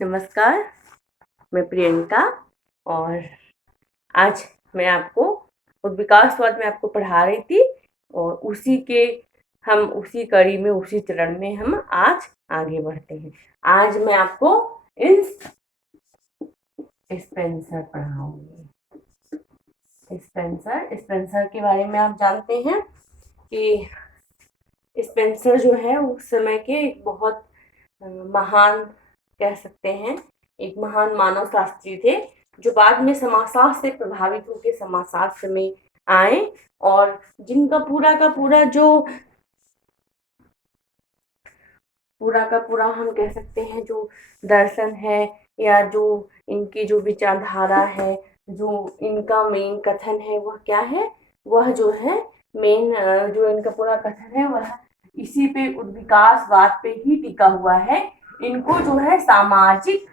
नमस्कार, मैं प्रियंका और आज मैं आपको विकासवाद में आपको पढ़ा रही थी और उसी कड़ी में उसी चरण में हम आज आगे बढ़ते हैं। आज मैं आपको इन स्पेंसर पढ़ाऊंगी। स्पेंसर के बारे में आप जानते हैं कि स्पेंसर जो है उस समय के एक बहुत महान कह सकते हैं, एक महान मानव शास्त्री थे जो बाद में समाजशास्त्र से प्रभावित होकर समाजशास्त्र में आए और जिनका पूरा का पूरा हम कह सकते हैं जो दर्शन है या जो इनकी जो विचारधारा है, जो इनका मेन कथन है वह क्या है, वह जो है मेन जो इनका पूरा कथन है वह इसी पे विकासवाद पे ही टिका हुआ है। इनको जो है सामाजिक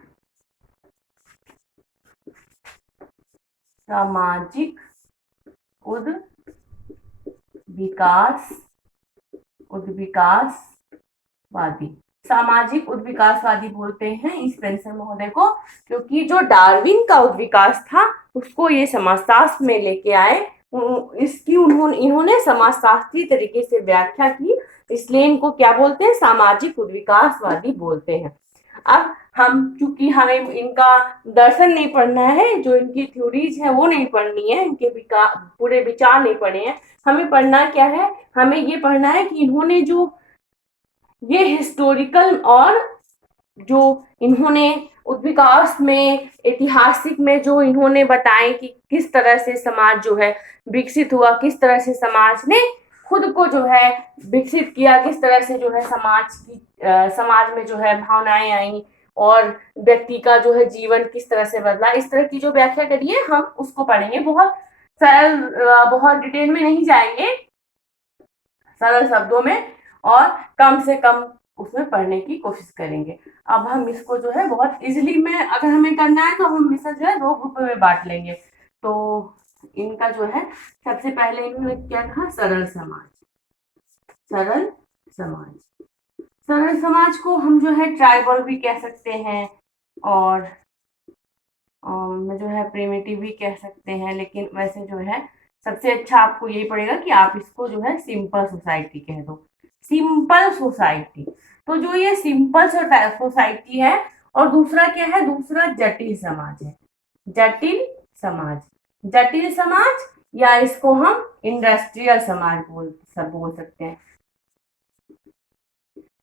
उद्विकासवादी बोलते हैं इस स्पेंसर महोदय को, क्योंकि जो डार्विन का उद्विकास था उसको ये समाजशास्त्र में लेके आए। इन्होंने समाजशास्त्रीय तरीके से व्याख्या की, इसलिए इनको क्या बोलते हैं, सामाजिक उद्विकासवादी बोलते हैं। अब चूंकि हमें इनका दर्शन नहीं पढ़ना है, जो इनकी थ्योरीज है वो नहीं पढ़नी है, इनके पूरे विचार नहीं पढ़े हैं। हमें पढ़ना क्या है, हमें ये पढ़ना है कि इन्होंने जो ये हिस्टोरिकल और जो इन्होंने उद्विकास में ऐतिहासिक में जो इन्होंने बताए कि किस तरह से समाज जो है विकसित हुआ, किस तरह से समाज ने खुद को जो है विकसित किया, किस तरह से जो है समाज में जो है भावनाएं आई और व्यक्ति का जो है जीवन किस तरह से बदला, इस तरह की जो व्याख्या करिए हम उसको पढ़ेंगे। बहुत सरल, बहुत डिटेल में नहीं जाएंगे, सरल शब्दों में और कम से कम उसमें पढ़ने की कोशिश करेंगे। अब हम इसको जो है बहुत इजीली में अगर हमें करना है तो हम इसे जो है 2 ग्रुप में बांट लेंगे। तो इनका जो है सबसे पहले इन्होंने क्या कहा, सरल समाज को हम जो है ट्राइबल भी कह सकते हैं और जो है प्रिमिटिव भी कह सकते हैं, लेकिन वैसे जो है सबसे अच्छा आपको यही पड़ेगा कि आप इसको जो है सिंपल सोसाइटी कह दो, सिंपल सोसाइटी। तो जो ये सिंपल सोसाइटी है और दूसरा क्या है, दूसरा जटिल समाज है। जटिल समाज या इसको हम इंडस्ट्रियल समाज बोल सकते हैं।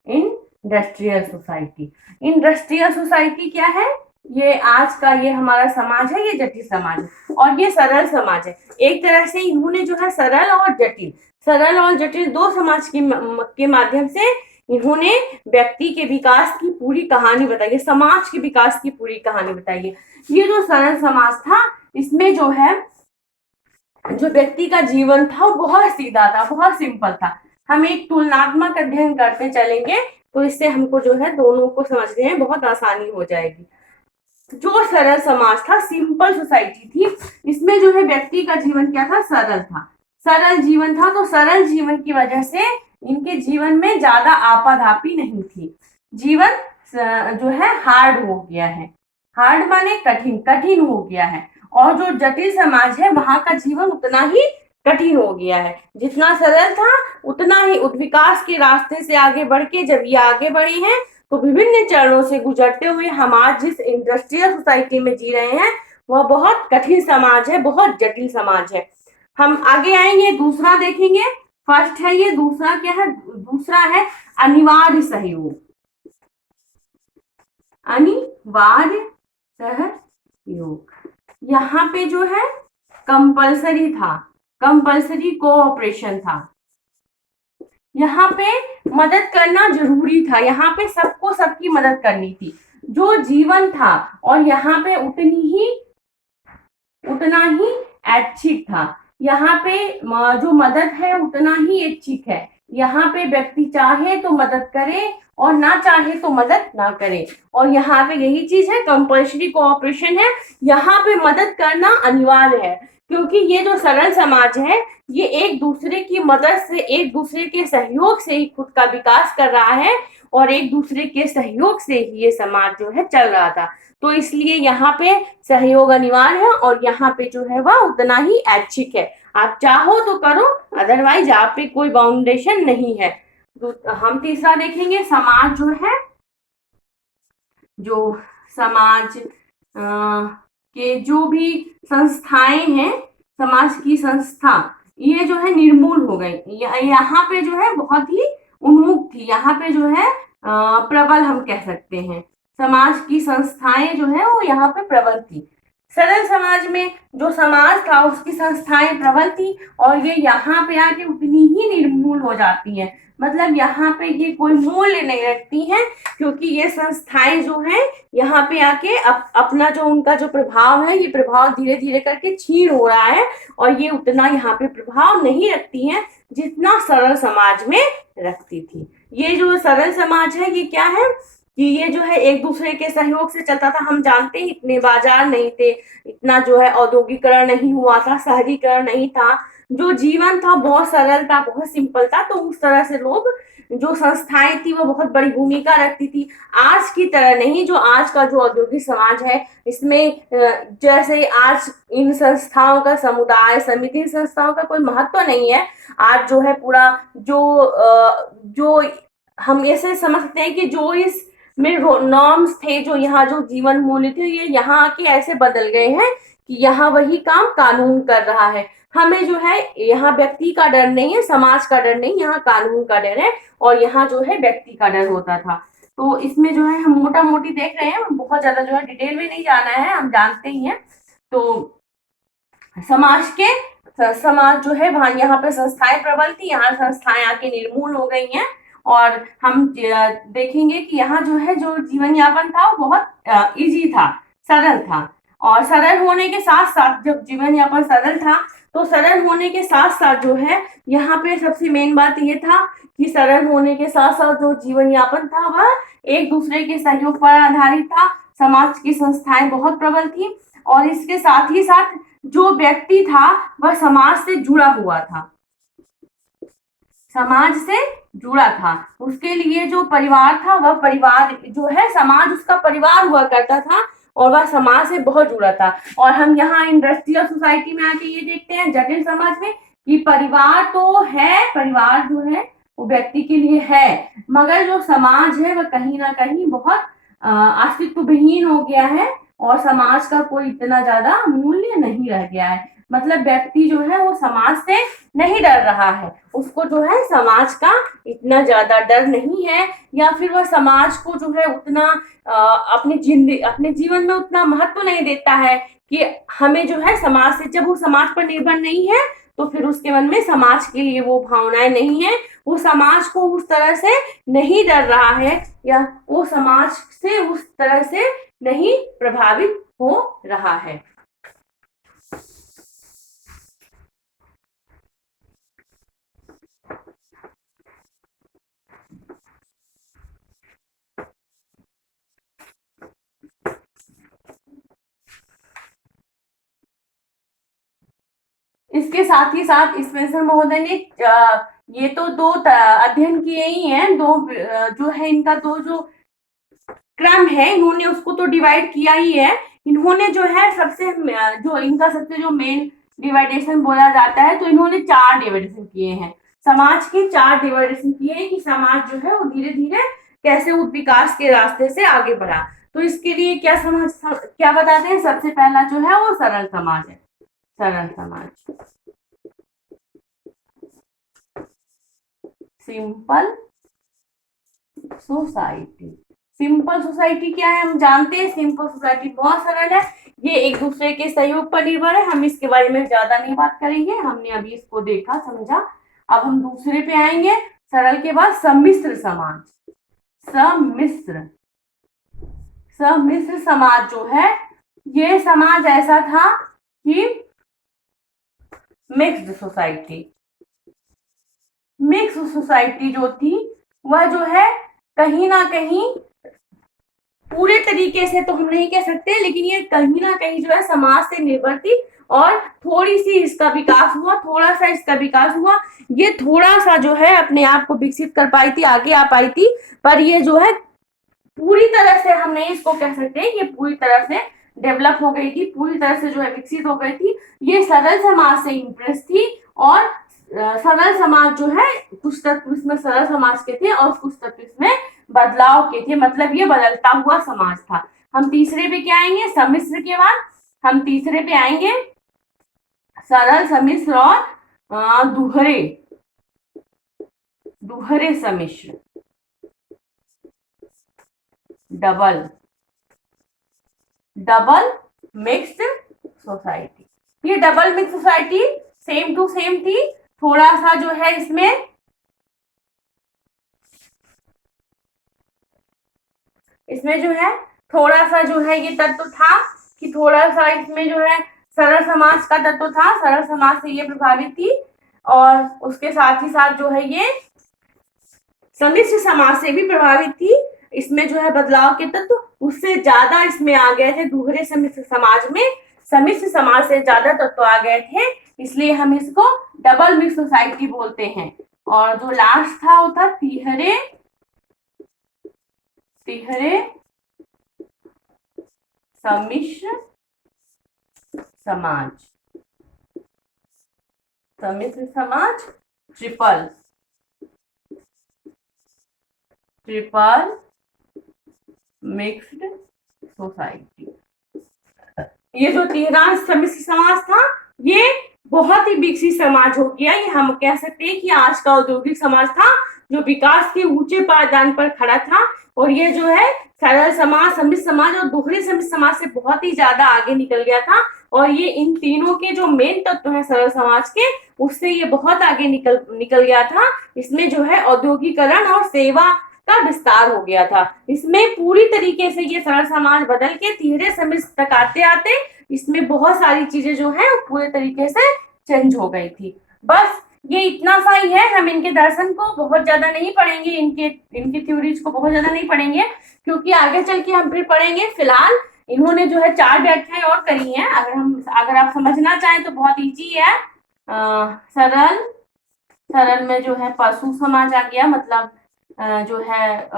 इंडस्ट्रियल सोसाइटी क्या है, ये आज का ये हमारा समाज है, ये जटिल समाज है और ये सरल समाज है। एक तरह से इन्होंने जो है सरल और जटिल 2 समाज के माध्यम से इन्होंने व्यक्ति के विकास की पूरी कहानी बताई है, समाज के विकास की पूरी कहानी बताई है। ये जो सरल समाज था इसमें जो है जो व्यक्ति का जीवन था वो बहुत सीधा था, बहुत सिंपल था। हम एक तुलनात्मक अध्ययन करते चलेंगे तो इससे हमको जो है दोनों को समझने में बहुत आसानी हो जाएगी। जो सरल समाज था, सिंपल सोसाइटी थी, इसमें जो है व्यक्ति का जीवन क्या था, सरल जीवन था। तो सरल जीवन की वजह से इनके जीवन में ज्यादा आपाधापी नहीं थी। जीवन जो है हार्ड हो गया है, हार्ड माने कठिन हो गया है। और जो जटिल समाज है वहां का जीवन उतना ही कठिन हो गया है। जितना सरल था उतना ही विकास के रास्ते से आगे बढ़ के जब ये आगे बढ़े हैं तो विभिन्न चरणों से गुजरते हुए हम आज जिस इंडस्ट्रियल सोसाइटी में जी रहे हैं वह बहुत कठिन समाज है, बहुत जटिल समाज है। हम आगे आएंगे, दूसरा देखेंगे। फर्स्ट है ये, दूसरा क्या है, दूसरा है अनिवार्य सहयोग। यहाँ पे जो है कंपल्सरी कोऑपरेशन था। यहाँ पे मदद करना जरूरी था, यहाँ पे सबको सबकी मदद करनी थी। जो जीवन था और यहाँ पे उतना ही ऐच्छिक था। यहाँ पे जो मदद है उतना ही ऐच्छिक है। यहाँ पे व्यक्ति चाहे तो मदद करे और ना चाहे तो मदद ना करे। और यहाँ पे यही चीज है, कंपल्सरी कोऑपरेशन है। यहाँ पे मदद करना अनिवार्य है, क्योंकि ये जो सरल समाज है ये एक दूसरे की मदद से, एक दूसरे के सहयोग से ही खुद का विकास कर रहा है और एक दूसरे के सहयोग से ही ये समाज जो है चल रहा था। तो इसलिए यहाँ पे सहयोग अनिवार्य है और यहाँ पे जो है वह उतना ही ऐच्छिक है। आप चाहो तो करो, अदरवाइज आप पे कोई बाउंडेशन नहीं है। हम तीसरा देखेंगे, समाज जो है, जो समाज के जो भी संस्थाएं हैं, समाज की संस्था, ये जो है निर्मूल हो गई। यहाँ पे जो है बहुत ही उन्मुख थी, यहाँ पे जो है प्रबल हम कह सकते हैं। समाज की संस्थाएं जो है वो यहाँ पे प्रबल थी। सरल समाज में जो समाज था उसकी संस्थाएं प्रबल थी और ये यहाँ पे आके उतनी ही निर्मूल हो जाती हैं। मतलब यहाँ पे ये कोई मूल्य नहीं रखती हैं, क्योंकि ये संस्थाएं जो हैं यहाँ पे आके अपना जो उनका जो प्रभाव है, ये प्रभाव धीरे धीरे करके क्षीण हो रहा है और ये उतना यहाँ पे प्रभाव नहीं रखती हैं जितना सरल समाज में रखती थी। ये जो सरल समाज है ये क्या है कि ये जो है एक दूसरे के सहयोग से चलता था। हम जानते हैं इतने बाजार नहीं थे, इतना जो है औद्योगिकरण नहीं हुआ था, शहरीकरण नहीं था, जो जीवन था बहुत सरल था, बहुत सिंपल था। तो उस तरह से लोग, जो संस्थाएं थी वो बहुत बड़ी भूमिका रखती थी। आज की तरह नहीं, जो आज का जो औद्योगिक समाज है इसमें जैसे आज इन संस्थाओं का, समुदाय समिति संस्थाओं का कोई महत्व नहीं है। आज जो है पूरा जो हम ऐसे समझते हैं कि जो इस में नॉर्म्स थे, जो यहाँ जो जीवन मूल्य थे, ये यहाँ आके ऐसे बदल गए हैं कि यहाँ वही काम कानून कर रहा है। हमें जो है यहाँ व्यक्ति का डर नहीं है, समाज का डर नहीं, यहाँ कानून का डर है और यहाँ जो है व्यक्ति का डर होता था। तो इसमें जो है हम मोटा मोटी देख रहे हैं, बहुत ज्यादा जो है डिटेल में नहीं जाना है, हम जानते ही हैं। तो समाज जो है वहां यहाँ पे संस्थाएं प्रबल थी, यहाँ संस्थाएं आके निर्मूल हो गई हैं। और हम देखेंगे कि यहाँ जो है जो जीवन यापन था वो बहुत इजी था, सरल था। और सरल होने के साथ साथ, जब जीवन यापन सरल था तो सरल होने के साथ साथ जो है यहाँ पे सबसे मेन बात ये था कि सरल होने के साथ साथ जो जीवन यापन था वह एक दूसरे के सहयोग पर आधारित था। समाज की संस्थाएं बहुत प्रबल थी और इसके साथ ही साथ जो व्यक्ति था वह समाज से जुड़ा हुआ था, समाज से जुड़ा था। उसके लिए जो परिवार था वह परिवार जो है, समाज उसका परिवार हुआ करता था और वह समाज से बहुत जुड़ा था। और हम यहाँ इंडस्ट्रियल सोसाइटी में आके ये देखते हैं, जटिल समाज में, कि परिवार तो है, परिवार जो है वो व्यक्ति के लिए है, मगर जो समाज है वह कहीं ना कहीं बहुत अस्तित्व विहीन हो गया है और समाज का कोई इतना ज्यादा मूल्य नहीं रह गया है। मतलब व्यक्ति जो है वो समाज से नहीं डर रहा है, उसको जो है समाज का इतना ज्यादा डर नहीं है, या फिर वह समाज को जो है उतना अपने जीवन में उतना महत्व नहीं देता है कि हमें जो है समाज से, जब वो समाज पर निर्भर नहीं है तो फिर उसके मन में समाज के लिए वो भावनाएं नहीं है, वो समाज को उस तरह से नहीं डर रहा है या वो समाज से उस तरह से नहीं प्रभावित हो रहा है। इसके साथ ही साथ स्पेंसर महोदय ने ये तो दो अध्ययन किए ही हैं, दो जो है इनका दो जो क्रम है इन्होंने उसको तो डिवाइड किया ही है। इन्होंने जो है सबसे जो इनका सबसे जो मेन डिवाइडेशन बोला जाता है, तो इन्होंने 4 डिवाइडेशन किए हैं, समाज के 4 डिवाइडेशन किए हैं कि समाज जो है वो धीरे धीरे कैसे उस विकास के रास्ते से आगे बढ़ा। तो इसके लिए क्या बताते हैं, सबसे पहला जो है वो सरल समाज है, सरल समाज, सिंपल सोसाइटी। सिंपल सोसाइटी क्या है, हम जानते हैं सिंपल सोसाइटी बहुत सरल है, ये एक दूसरे के सहयोग पर निर्भर है। हम इसके बारे में ज्यादा नहीं बात करेंगे, हमने अभी इसको देखा समझा। अब हम दूसरे पे आएंगे, सरल के बाद सम्मिश्र समाज। सम्मिश्र समाज जो है, ये समाज ऐसा था कि मिक्स्ड सोसाइटी जो थी वह जो है कहीं ना कहीं, पूरे तरीके से तो हम नहीं कह सकते, लेकिन ये कहीं ना कहीं जो है समाज से निर्भर थी और थोड़ी सी इसका विकास हुआ, थोड़ा सा इसका विकास हुआ। ये थोड़ा सा जो है अपने आप को विकसित कर पाई थी, आगे आ पाई थी, पर ये जो है पूरी तरह से हम नहीं इसको कह सकते ये पूरी तरह से डेवलप हो गई थी, पूरी तरह से जो है विकसित हो गई थी। ये सरल समाज से इम्प्रेस थी, और सरल समाज जो है कुछ तत्व इसमें सरल समाज के थे और कुछ तत्व इसमें बदलाव के थे, मतलब ये बदलता हुआ समाज था। हम तीसरे पे क्या आएंगे, सम्मिश्र के बाद हम तीसरे पे आएंगे सरल, सम्मिश्र और दूहरे, दूहरे सम्मिश्र, डबल, डबल मिक्स्ड सोसाइटी। ये double mix society same to same थी, थोड़ा सा जो है इसमें जो है थोड़ा सा जो है ये तत्व था कि थोड़ा सा इसमें जो है सरल समाज का तत्व था, सरल समाज से ये प्रभावित थी, और उसके साथ ही साथ जो है ये सम्मिश्र समाज से भी प्रभावित थी। इसमें जो है बदलाव के तत्व उससे ज्यादा इसमें आ गए थे, दूसरे सम्मिश्र समाज में सम्मिश्र समाज से ज्यादा तत्व आ गए थे, इसलिए हम इसको डबल मिक्स सोसाइटी बोलते हैं। और जो लास्ट था वो था तिहरे, तिहरे सम्मिश्र समाज, सम्मिश्र समाज, ट्रिपल, ट्रिपल मिक्स्ड सोसाइटी। ये जो तिहरा सम्मिश्र समाज था ये बहुत ही विकसित समाज हो गया, ये हम कह सकते हैं कि आज का औद्योगिक समाज था जो विकास के ऊंचे पायदान पर खड़ा था, और ये जो है सरल समाज, सम्मिश्र समाज और दोहरे सम्मिश्र समाज से बहुत ही ज्यादा आगे निकल गया था, और ये इन तीनों के जो मेन तत्व हैं सरल समाज के उससे ये बहुत आगे निकल गया था। इसमें जो है औद्योगिकरण और सेवा का विस्तार हो गया था। इसमें पूरी तरीके से ये सरल समाज बदल के तिहरे सम्मिश्र तक आते आते इसमें बहुत सारी चीजें जो है पूरे तरीके से चेंज हो गई थी। बस ये इतना सा ही है, हम इनके दर्शन को बहुत ज्यादा नहीं पढ़ेंगे, इनकी थ्योरीज को बहुत ज्यादा नहीं पढ़ेंगे, क्योंकि आगे चल के हम फिर पढ़ेंगे। फिलहाल इन्होंने जो है 4 व्याख्याएं और करी हैं, अगर आप समझना चाहें तो बहुत इजी है। सरल, सरल में जो है पशु समाज आ गया, मतलब जो है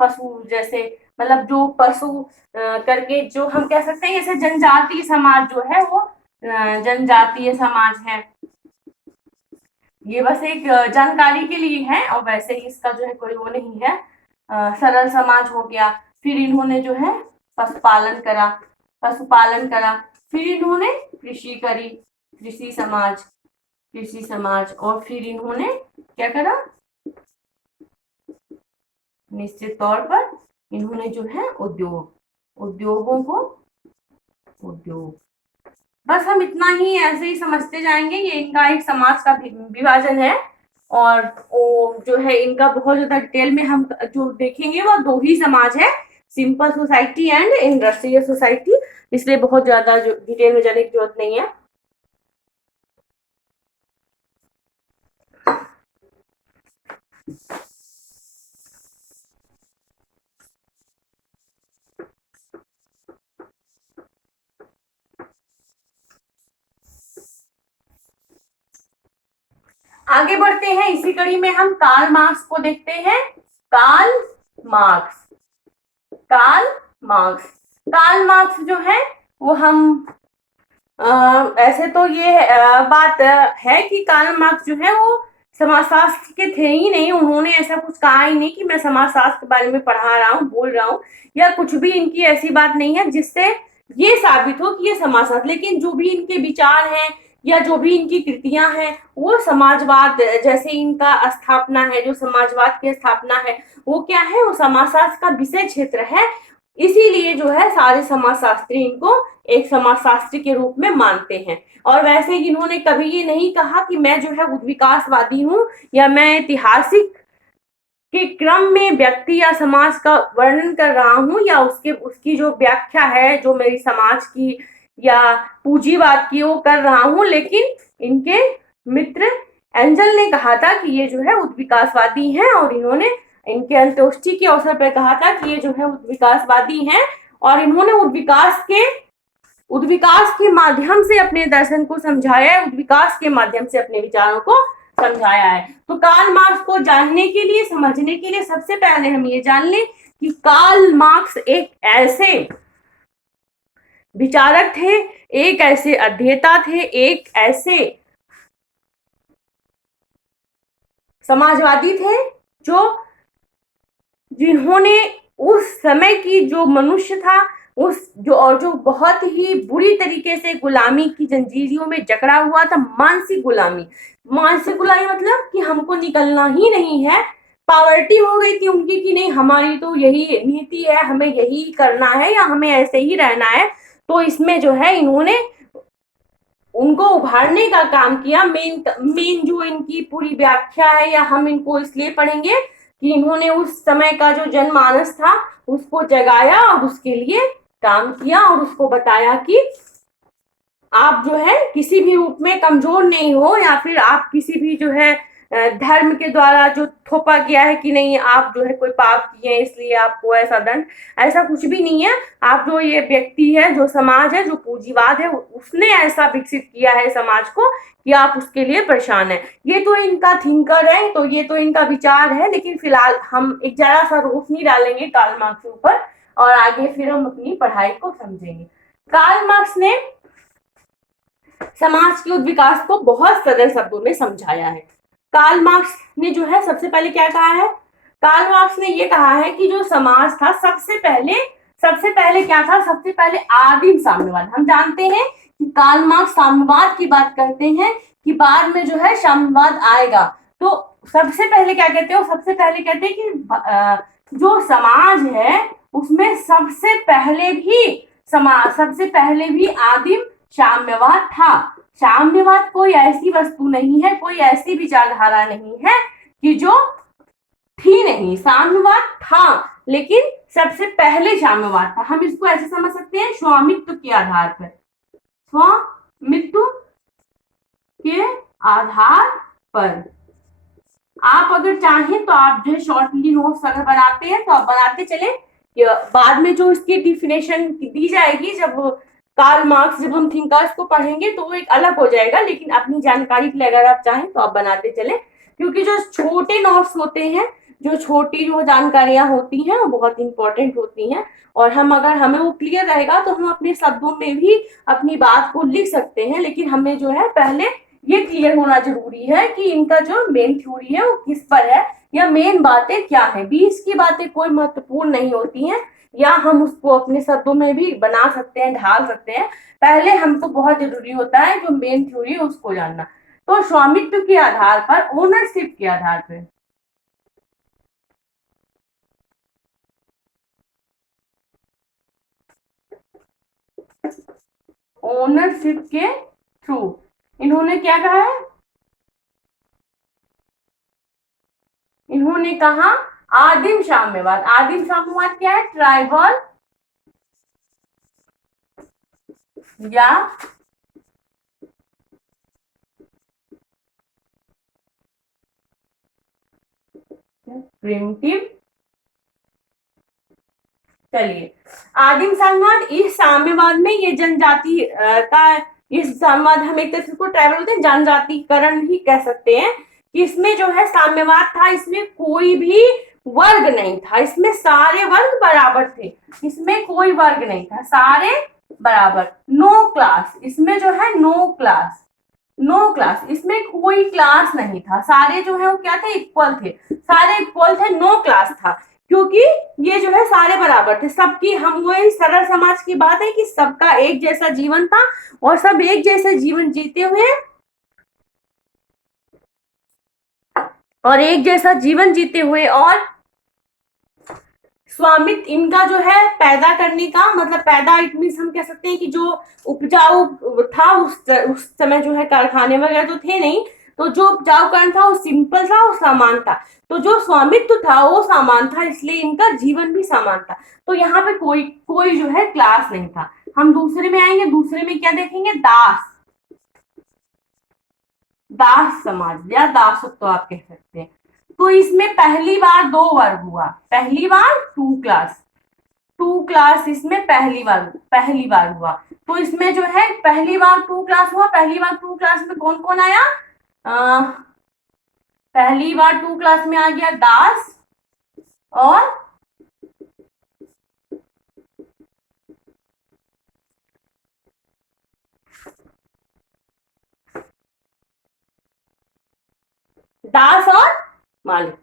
पशु जैसे, मतलब जो पशु करके जो हम कह सकते हैं, जैसे जनजातीय समाज जो है वो जनजातीय समाज है। ये बस एक जानकारी के लिए है, और वैसे ही इसका जो है कोई वो नहीं है। सरल समाज हो गया, फिर इन्होंने जो है पशुपालन करा, पशुपालन करा, फिर इन्होंने कृषि करी, कृषि समाज, कृषि समाज, और फिर इन्होंने क्या करा, निश्चित तौर पर इन्होंने जो है उद्योग, उद्योगों को, उद्योग। बस हम इतना ही ऐसे ही समझते जाएंगे, ये इनका एक समाज का विभाजन है, और वो जो है इनका बहुत ज्यादा डिटेल में हम जो देखेंगे वो 2 ही समाज है, simple society and industrial society, इसलिए बहुत ज्यादा डिटेल में जाने की जरूरत नहीं है। आगे बढ़ते हैं, इसी कड़ी में हम कार्ल मार्क्स को देखते हैं। Karl Marx, Karl Marx, Karl Marx जो है वो हम ऐसे तो ये बात है कि कार्ल मार्क्स जो है वो समाजशास्त्र के थे ही नहीं, उन्होंने ऐसा कुछ कहा ही नहीं कि मैं समाजशास्त्र के बारे में पढ़ा रहा हूँ, बोल रहा हूँ, या कुछ भी इनकी ऐसी बात नहीं है जिससे ये साबित हो कि ये समाजशास्त्र, लेकिन जो भी इनके विचार हैं या जो भी इनकी कृतियां हैं वो समाजवाद, जैसे इनका स्थापना है, जो समाजवाद की स्थापना है वो क्या है, वो समाजशास्त्र का विषय क्षेत्र है, इसीलिए जो है सारे समाजशास्त्री इनको एक समाजशास्त्री के रूप में मानते हैं। और वैसे इन्होंने कभी ये नहीं कहा कि मैं जो है उद्विकासवादी हूँ, या मैं ऐतिहासिक के क्रम में व्यक्ति या समाज का वर्णन कर रहा हूँ, या उसकी जो व्याख्या है जो मेरी समाज की या पूंजीवाद की वो कर रहा हूँ, लेकिन इनके मित्र एंजल ने कहा था कि ये जो है उद्विकासवादी हैं, और इन्होंने इनके अंत्येष्टि के अवसर पर कहा था कि ये जो है उद्विकासवादी हैं, और इन्होंने उद्विकास के उद्विकास के माध्यम से अपने दर्शन को समझाया है, उद्विकास के माध्यम से अपने विचारों को समझाया है। तो कार्ल मार्क्स को जानने के लिए, समझने के लिए सबसे पहले हम ये जान लें कि कार्ल मार्क्स एक ऐसे विचारक थे, एक ऐसे अध्येता थे, एक ऐसे समाजवादी थे जो जिन्होंने उस समय की जो मनुष्य था उस जो बहुत ही बुरी तरीके से गुलामी की जंजीरों में जकड़ा हुआ था, मानसिक गुलामी मतलब कि हमको निकलना ही नहीं है, पावर्टी हो गई थी उनकी कि नहीं हमारी तो यही नीति है, हमें यही करना है या हमें ऐसे ही रहना है। तो इसमें जो है इन्होंने उनको उभारने का काम किया। मेन जो इनकी पूरी व्याख्या है, या हम इनको इसलिए पढ़ेंगे कि इन्होंने उस समय का जो जनमानस था उसको जगाया और उसके लिए काम किया और उसको बताया कि आप जो है किसी भी रूप में कमजोर नहीं हो, या फिर आप किसी भी जो है धर्म के द्वारा जो थोपा गया है कि नहीं आप जो है कोई पाप किए इसलिए आपको ऐसा दंड, ऐसा कुछ भी नहीं है। आप जो ये व्यक्ति है, जो समाज है, जो पूंजीवाद है, उसने ऐसा विकसित किया है समाज को कि आप उसके लिए परेशान है। ये तो इनका थिंकर है, तो ये तो इनका विचार है, लेकिन फिलहाल हम एक जरा सा रोशनी डालेंगे कार्ल मार्क्स के ऊपर और आगे फिर हम अपनी पढ़ाई को समझेंगे। कार्ल मार्क्स ने समाज के उद्विकास को बहुत सरल शब्दों में समझाया है। कार्ल मार्क्स ने जो है सबसे पहले क्या कहा है, कार्ल मार्क्स ने ये कहा है कि जो समाज था सबसे पहले क्या था, सबसे पहले आदिम साम्यवाद। हम जानते हैं कि कार्ल मार्क्स साम्यवाद की बात करते हैं कि बाद में जो है साम्यवाद आएगा। तो सबसे पहले क्या कहते हैं, सबसे पहले कहते हैं कि जो समाज है उसमें सबसे पहले भी आदिम साम्यवाद था। साम्यवाद कोई ऐसी वस्तु नहीं है, कोई ऐसी विचारधारा नहीं है कि जो थी नहीं, साम्यवाद था लेकिन सबसे पहले साम्यवाद था। हम इसको ऐसे समझ सकते हैं स्वामित्व के आधार पर, स्वामित्व के आधार पर। आप अगर चाहें तो आप जो है शॉर्टली नोट्स अगर बनाते हैं तो आप बनाते चले, बाद में जो इसकी डिफिनेशन दी जाएगी जब कार्ल मार्क्स, जब हम थिंकर्स को पढ़ेंगे तो वो एक अलग हो जाएगा, लेकिन अपनी जानकारी के लिए अगर आप चाहें तो आप बनाते चले, क्योंकि जो छोटे नोट्स होते हैं, जो छोटी जो जानकारियां होती हैं वो बहुत इंपॉर्टेंट होती हैं, और हमें वो क्लियर रहेगा तो हम अपने शब्दों में भी अपनी बात को लिख सकते हैं। लेकिन हमें जो है पहले ये क्लियर होना जरूरी है कि इनका जो मेन थ्योरी है वो किस पर है, या मेन बातें क्या है। बीच की बातें कोई महत्वपूर्ण नहीं होती हैं, या हम उसको अपने शब्दों में भी बना सकते हैं, ढाल सकते हैं। पहले हमको बहुत जरूरी होता है जो मेन थ्योरी है उसको जानना। तो स्वामित्व के आधार पर, ओनरशिप के आधार पर, ओनरशिप के थ्रू इन्होंने क्या कहा है, इन्होंने कहा आदिम साम्यवाद। आदिम साम्यवाद क्या है, ट्राइबल या प्रिमिटिव। चलिए, आदिम साम्यवाद, इस साम्यवाद में ये जनजाति का, इस साम्यवाद हम एक तरह से इसको ट्राइबल बोलते हैं, जनजातिकरण भी कह सकते हैं। इसमें जो है साम्यवाद था, इसमें कोई भी वर्ग नहीं था, इसमें सारे वर्ग बराबर थे, इसमें कोई वर्ग नहीं था, सारे बराबर। नो क्लास, इसमें जो है नो क्लास, इसमें कोई क्लास नहीं था, सारे जो है वो क्या थे, इक्वल थे, सारे इक्वल थे, नो क्लास था, क्योंकि ये जो है सारे बराबर थे सबकी। हम वही सरल समाज की बात है कि सबका एक जैसा जीवन था और सब एक जैसा जीवन जीते हुए और स्वामित्व इनका जो है पैदा करने का मतलब, पैदा इट मीन्स हम कह सकते हैं कि जो उपजाऊ था उस समय जो है कारखाने वगैरह तो थे नहीं, तो जो उपजाऊकरण था वो सिंपल था, वो समान था। तो जो स्वामित्व था वो समान था, इसलिए इनका जीवन भी समान था। तो यहाँ पे कोई जो है क्लास नहीं था। हम दूसरे में आएंगे, दूसरे में क्या देखेंगे, दास समाज या दासत्व तो आप कह सकते हैं। तो इसमें पहली बार दो वर्ग हुआ, पहली बार टू क्लास, टू क्लास इसमें पहली बार हुआ। तो इसमें जो है पहली बार टू क्लास हुआ। पहली बार टू क्लास में कौन कौन आया? पहली बार टू क्लास में आ गया दास और मालिक।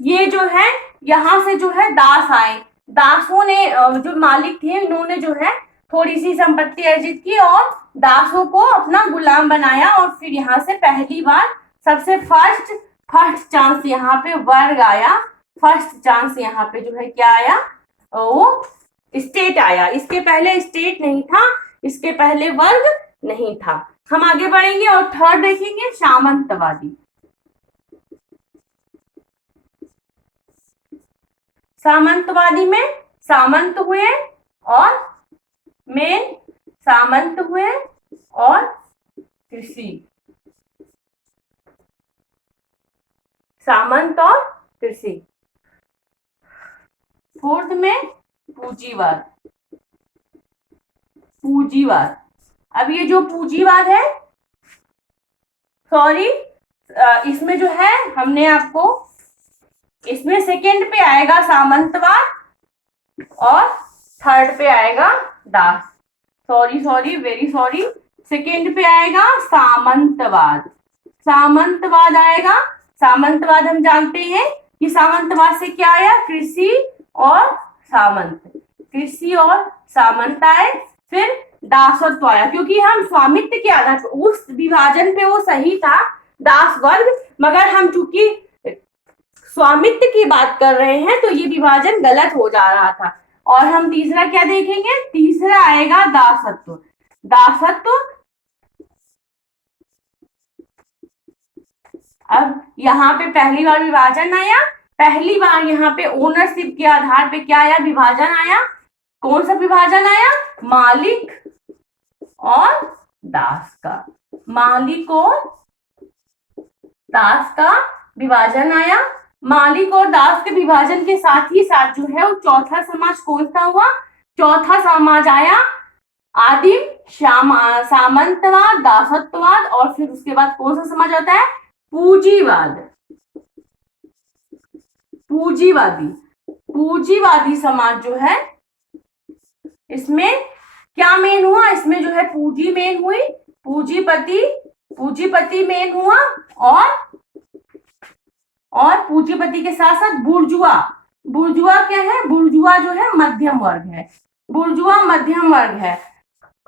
ये जो है यहां से जो है दास आए। दासों ने जो मालिक थे इन्होंने जो है थोड़ी सी संपत्ति अर्जित की और दासों को अपना गुलाम बनाया। और फिर यहाँ से पहली बार सबसे फर्स्ट चांस यहाँ पे वर्ग आया। फर्स्ट चांस यहाँ पे जो है क्या आया? वो स्टेट आया। इसके पहले स्टेट नहीं था, इसके पहले वर्ग नहीं था। हम आगे बढ़ेंगे और थर्ड देखेंगे सामंतवादी। सामंतवादी में सामंत हुए और मेन सामंत हुए और कृषि, सामंत और कृषि। फोर्थ में पूंजीवाद। अब ये जो पूंजीवाद है, सॉरी, इसमें जो है हमने आपको, इसमें सेकंड पे आएगा सामंतवाद और थर्ड पे आएगा दास। सॉरी वेरी सॉरी, सेकंड पे आएगा सामंतवाद। सामंतवाद आएगा। सामंतवाद हम जानते हैं कि सामंतवाद से क्या आया? कृषि और सामंत। कृषि और सामंत आए। फिर दासत्व आया, क्योंकि हम स्वामित्व के आधार पर उस विभाजन पे वो सही था दास वर्ग, मगर हम चूंकि स्वामित्व की बात कर रहे हैं तो ये विभाजन गलत हो जा रहा था। और हम तीसरा क्या देखेंगे? तीसरा आएगा दासत्व। दासत्व, अब यहाँ पे पहली बार विभाजन आया। पहली बार यहाँ पे ओनरशिप के आधार पे क्या आया? विभाजन आया। कौन सा विभाजन आया? मालिक और दास का। मालिक और दास का विभाजन आया। मालिक और दास के विभाजन के साथ ही साथ जो है वो चौथा समाज कौन सा हुआ? चौथा समाज आया आदिम सामंतवाद, दासत्ववाद और फिर उसके बाद कौन सा समाज आता है? पूंजीवाद। पूंजीवादी समाज जो है, इसमें क्या मेन हुआ? इसमें जो है पूंजी मेन हुई, पूंजीपति मेन हुआ और पूंजीपति के साथ साथ बुर्जुआ। बुर्जुआ क्या है? बुर्जुआ जो है मध्यम वर्ग है। बुर्जुआ मध्यम वर्ग है।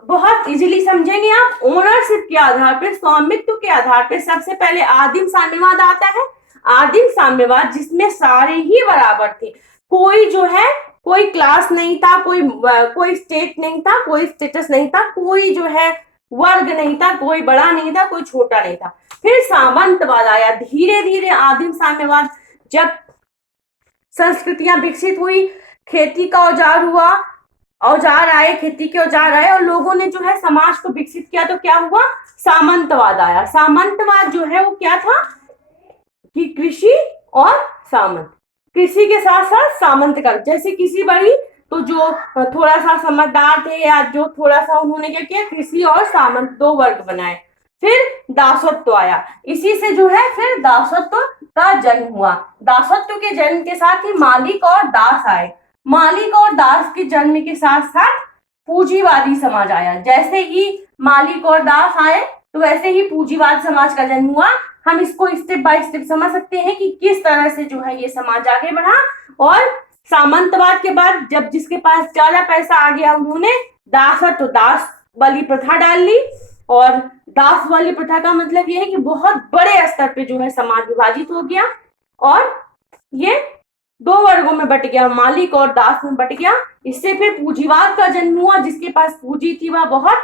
बहुत इजीली समझेंगे आप। ओनरशिप के आधार पे, स्वामित्व के आधार पे सबसे पहले आदिम साम्यवाद आता है। आदिम साम्यवाद जिसमें सारे ही बराबर थे। कोई जो है, कोई क्लास नहीं था, कोई स्टेट नहीं था, कोई स्टेटस नहीं था, कोई जो है वर्ग नहीं था, कोई बड़ा नहीं था, कोई छोटा नहीं था। फिर सामंतवाद आया। धीरे धीरे आदिम साम्यवाद, जब संस्कृतियां विकसित हुई, खेती का औजार आए, खेती के औजार आए और लोगों ने जो है समाज को विकसित किया, तो क्या हुआ? सामंतवाद आया। सामंतवाद जो है वो क्या था कि कृषि और सामंत, कृषि के साथ साथ सामंत का, जैसे किसी बड़ी तो जो थोड़ा सा समझदार थे या जो थोड़ा सा, उन्होंने क्या किया? कृषि और सामंत दो वर्ग बनाए। फिर दासत्व आया। इसी से जो है फिर दासत्व का जन्म हुआ। दासत्व के जन्म के साथ ही मालिक और दास आए। मालिक और दास के जन्म के साथ साथ पूंजीवादी समाज आया। जैसे ही मालिक और दास आए तो वैसे ही पूंजीवाद समाज का जन्म हुआ। हम इसको स्टेप बाय स्टेप समझ सकते हैं कि किस तरह से जो है ये समाज आगे बढ़ा। और सामंतवाद के बाद जब जिसके पास ज्यादा पैसा आ गया, उन्होंने दासत्व, दास वाली प्रथा डाल ली। और दास वाली प्रथा का मतलब ये है कि बहुत बड़े स्तर पे जो है समाज विभाजित हो गया और ये दो वर्गों में बट गया, मालिक और दास में बट गया। इससे फिर पूंजीवाद का जन्म हुआ। जिसके पास पूंजी थी वह बहुत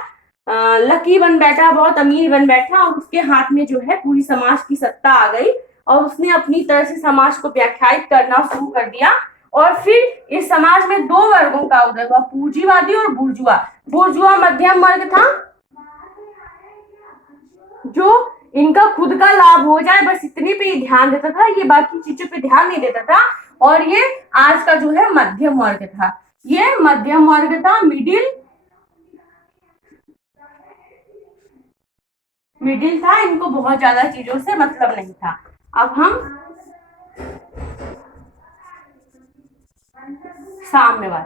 लकी बन बैठा, बहुत अमीर बन बैठा और उसके हाथ में जो है पूरी समाज की सत्ता आ गई और उसने अपनी तरह से समाज को व्याख्यायित करना शुरू कर दिया। और फिर इस समाज में दो वर्गों का उदय हुआ, पूंजीवादी और बुर्जुआ। बुर्जुआ मध्यम वर्ग था जो इनका खुद का लाभ हो जाए बस इतने पे ही ध्यान देता था, ये बाकी चीजों पे ध्यान नहीं देता था। और ये आज का जो है मध्यम वर्ग था। ये मध्यम वर्ग था, मिडिल था, इनको बहुत ज्यादा चीजों से मतलब नहीं था। अब हम साम्यवाद,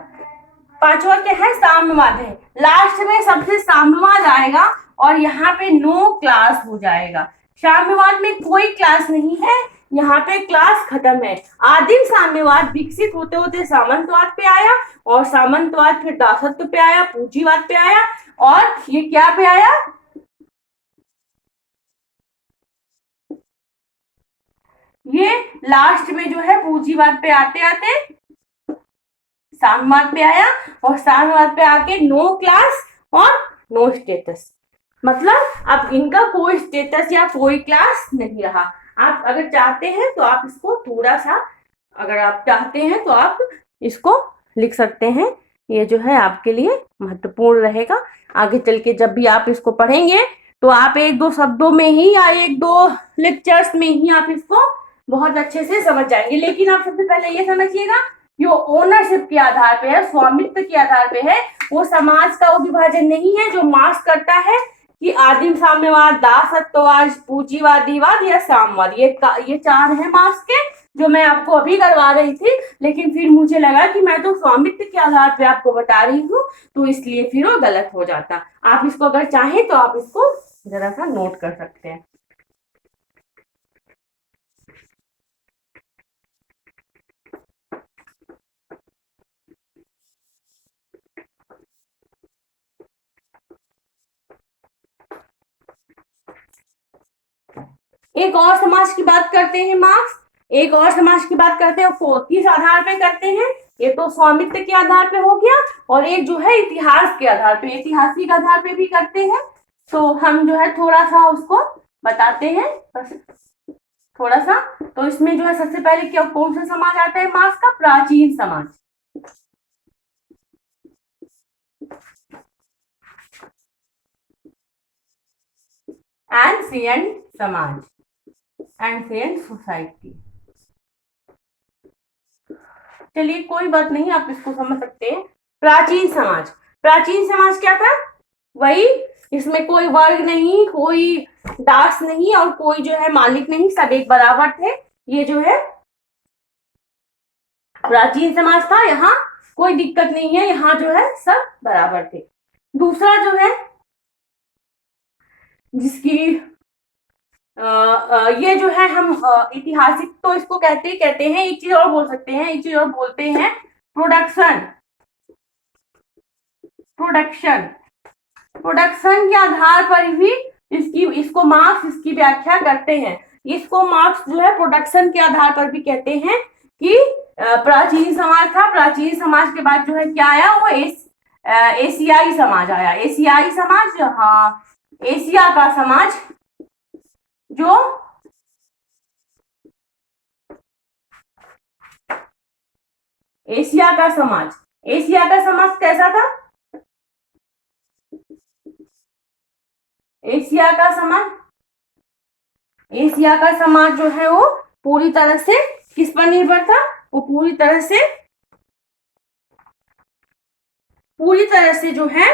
पांचवा क्या है, साम्यवाद है। लास्ट में सबसे साम्यवाद आएगा और यहाँ पे नो क्लास हो जाएगा। साम्यवाद में कोई क्लास नहीं है, यहाँ पे क्लास खत्म है। आदिम साम्यवाद विकसित होते होते सामंतवाद पे आया, और सामंतवाद फिर दासत्व पे आया, पूंजीवाद पे आया, और ये क्या पे आया, ये लास्ट में जो है पूंजीवाद पे आते आते साम्यवाद पे आया, और साम्यवाद पे आके नो क्लास और नो स्टेटस, मतलब अब इनका कोई स्टेटस या कोई क्लास नहीं रहा। आप अगर चाहते हैं तो आप इसको थोड़ा सा, अगर आप चाहते हैं तो आप इसको लिख सकते हैं। ये जो है आपके लिए महत्वपूर्ण रहेगा। आगे चल के जब भी आप इसको पढ़ेंगे तो आप एक दो शब्दों में ही या एक दो लेक्चर्स में ही आप इसको बहुत अच्छे से समझ जाएंगे। लेकिन आप सबसे पहले ये समझिएगा, जो ओनरशिप के आधार पे है, स्वामित्व के आधार पे है, वो समाज का वो विभाजन नहीं है जो मार्क्स करता है कि आदिम साम्यवाद, दासत्ववाद, पूंजीवादीवाद या साम्यवाद, ये चार है मार्क्स के, जो मैं आपको अभी करवा रही थी। लेकिन फिर मुझे लगा कि मैं तो स्वामित्व के आधार पे आपको बता रही हूँ, तो इसलिए फिर वो गलत हो जाता। आप इसको अगर चाहें तो आप इसको जरा सा नोट कर सकते हैं। एक और समाज की बात करते हैं मार्क्स, एक और समाज की बात करते हैं, वो किस आधार पे करते हैं, ये तो स्वामित्व के आधार पे हो गया, और एक जो है इतिहास के आधार पे, ऐतिहासिक आधार पे भी करते हैं। तो हम जो है थोड़ा सा उसको बताते हैं, बस थोड़ा सा। तो इसमें जो है सबसे पहले क्या, कौन सा समाज आता है मार्क्स का, प्राचीन समाज, एंशिएंट समाज, एंशिएंट सोसाइटी। चलिए कोई बात नहीं, आप इसको समझ सकते हैं। प्राचीन समाज, प्राचीन समाज क्या था, वही, इसमें कोई वर्ग नहीं, कोई दास नहीं, और कोई जो है मालिक नहीं, सब एक बराबर थे। ये जो है प्राचीन समाज था, यहाँ कोई दिक्कत नहीं है, यहाँ जो है सब बराबर थे। दूसरा जो है जिसकी ये जो है हम ऐतिहासिक तो इसको कहते हैं, एक चीज और बोल सकते हैं, एक चीज और बोलते हैं, प्रोडक्शन, प्रोडक्शन, प्रोडक्शन के आधार पर भी इसको मार्क्स, इसकी व्याख्या करते हैं। इसको मार्क्स जो है प्रोडक्शन के आधार पर भी कहते हैं कि प्राचीन समाज था, प्राचीन समाज के बाद जो है क्या आया, वो एशियाई समाज आया, एशियाई समाज, हाँ, एशिया का समाज, जो एशिया का समाज, एशिया का समाज कैसा था, एशिया का समाज, एशिया का समाज जो है वो पूरी तरह से किस पर निर्भर था, वो पूरी तरह से जो है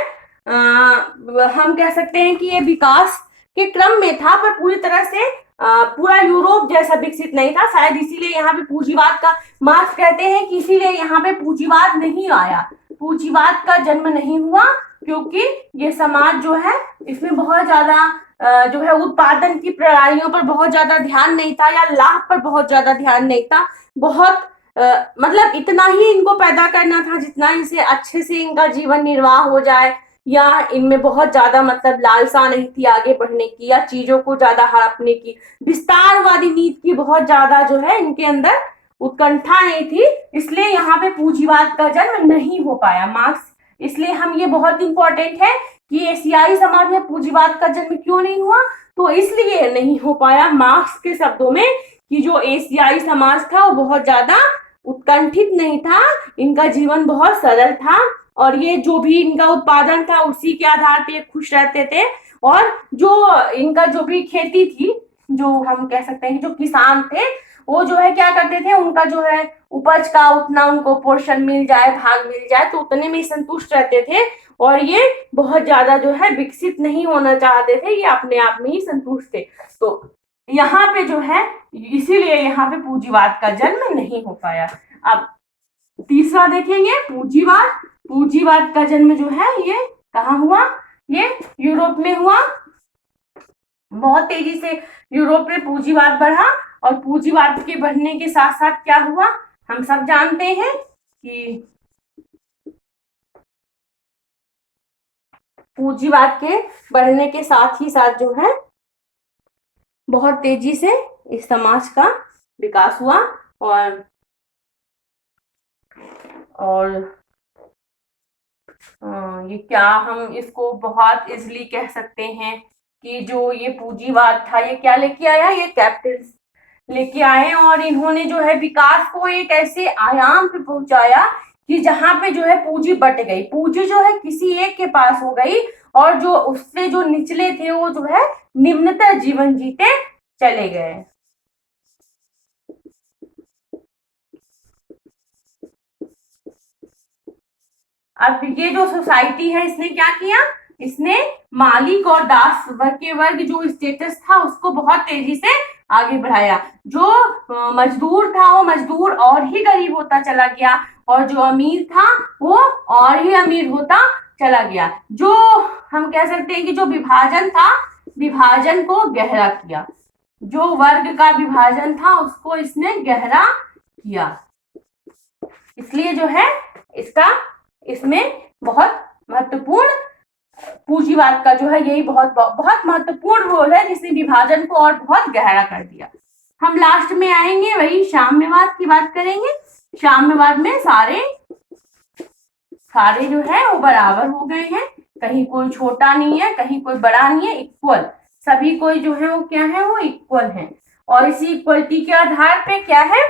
हम कह सकते हैं कि ये विकास के क्रम में था, पर पूरी तरह से पूरा यूरोप जैसा विकसित नहीं था। शायद इसीलिए यहाँ पे पूंजीवाद का मार्क्स कहते हैं कि इसीलिए यहाँ पे पूंजीवाद नहीं आया, पूंजीवाद का जन्म नहीं हुआ, क्योंकि ये समाज जो है इसमें बहुत ज्यादा जो है उत्पादन की प्रणालियों पर बहुत ज्यादा ध्यान नहीं था, या लाभ पर बहुत ज्यादा ध्यान नहीं था। बहुत मतलब इतना ही इनको पैदा करना था जितना इनसे अच्छे से इनका जीवन निर्वाह हो जाए, या इनमें बहुत ज्यादा मतलब लालसा नहीं थी आगे बढ़ने की, या चीजों को ज्यादा हड़पने की, विस्तारवादी नीति की बहुत ज्यादा जो है इनके अंदर उत्कंठा नहीं थी। इसलिए यहाँ पे पूंजीवाद का जन्म नहीं हो पाया मार्क्स। इसलिए हम, ये बहुत इंपॉर्टेंट है कि एशियाई समाज में पूंजीवाद का जन्म क्यों नहीं हुआ, तो इसलिए नहीं हो पाया मार्क्स के शब्दों में कि जो एशियाई समाज था वो बहुत ज्यादा उत्कंठित नहीं था, इनका जीवन बहुत सरल था, और ये जो भी इनका उत्पादन था उसी के आधार पे खुश रहते थे। और जो इनका जो भी खेती थी, जो हम कह सकते हैं कि जो किसान थे, वो जो है क्या करते थे, उनका जो है उपज का उतना उनको पोर्शन मिल जाए, भाग मिल जाए, तो उतने में ही संतुष्ट रहते थे। और ये बहुत ज्यादा जो है विकसित नहीं होना चाहते थे, ये अपने आप में ही संतुष्ट थे। तो यहाँ पे जो है, इसीलिए यहाँ पे पूंजीवाद का जन्म नहीं हो पाया। अब तीसरा देखेंगे, पूंजीवाद। पूंजीवाद का जन्म जो है ये कहाँ हुआ, ये यूरोप में हुआ। बहुत तेजी से यूरोप में पूंजीवाद बढ़ा, और पूंजीवाद के बढ़ने के साथ साथ क्या हुआ, हम सब जानते हैं कि पूंजीवाद के बढ़ने के साथ ही साथ जो है बहुत तेजी से इस समाज का विकास हुआ। और ये क्या हम इसको बहुत इजली कह सकते हैं कि जो ये पूंजीवाद था ये क्या लेके आया, ये कैपिटल लेके आए, और इन्होंने जो है विकास को एक ऐसे आयाम पे पहुंचाया कि जहां पे जो है पूंजी बट गई, पूंजी जो है किसी एक के पास हो गई, और जो उससे जो निचले थे वो जो है निम्नतर जीवन जीते चले गए। अब ये जो सोसाइटी है इसने क्या किया, इसने मालिक और दास वर्ग के वर्ग जो स्टेटस था उसको बहुत तेजी से आगे बढ़ाया। जो मजदूर था वो मजदूर और ही गरीब होता चला गया, और जो अमीर था वो और ही अमीर होता चला गया। जो हम कह सकते हैं कि जो विभाजन था, विभाजन को गहरा किया, जो वर्ग का विभाजन था उसको इसने गहरा किया। इसलिए जो है इसका इसमें बहुत महत्वपूर्ण पूंजीवाद का जो है यही बहुत महत्वपूर्ण रोल है, जिसने विभाजन को और बहुत गहरा कर दिया। हम लास्ट में आएंगे वही साम्यवाद की बात करेंगे। साम्यवाद में सारे जो है वो बराबर हो गए हैं, कहीं कोई छोटा नहीं है, कहीं कोई बड़ा नहीं है, इक्वल सभी कोई जो है वो क्या है, वो इक्वल है। और इसी इक्वलिटी के आधार पे क्या है,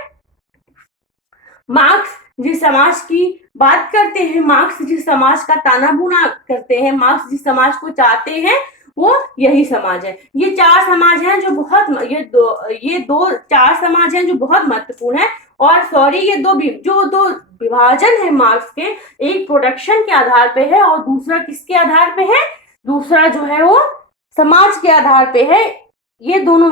मार्क्स जिस समाज की बात करते हैं, मार्क्स जिस समाज का ताना बुना करते हैं, मार्क्स जिस समाज को चाहते हैं वो यही समाज है। ये चार समाज हैं जो बहुत ये दो चार समाज हैं जो बहुत महत्वपूर्ण है। और सॉरी, ये दो विभाजन है मार्क्स के, एक प्रोडक्शन के आधार पे है और दूसरा किसके आधार पे है, दूसरा जो है वो समाज के आधार पे है। ये दोनों